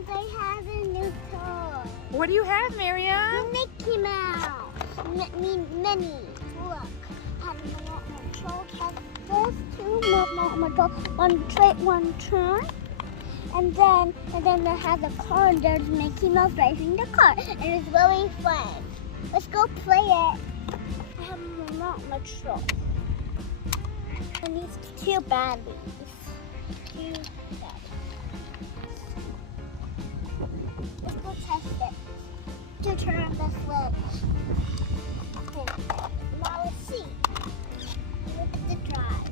And I have a new toy. What do you have, Mariam? Mickey Mouse. Minnie. Look. And Patrol has this too. One turn. And then they have the car and there's Mickey Mouse driving the car. And it's really fun. Let's go play it. I have not much room. And these two batteries. Let's go test it. To turn on the switch. Okay. Now let's see. Look at the drive.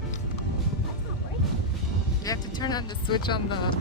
That's not working. You have to turn on the switch on the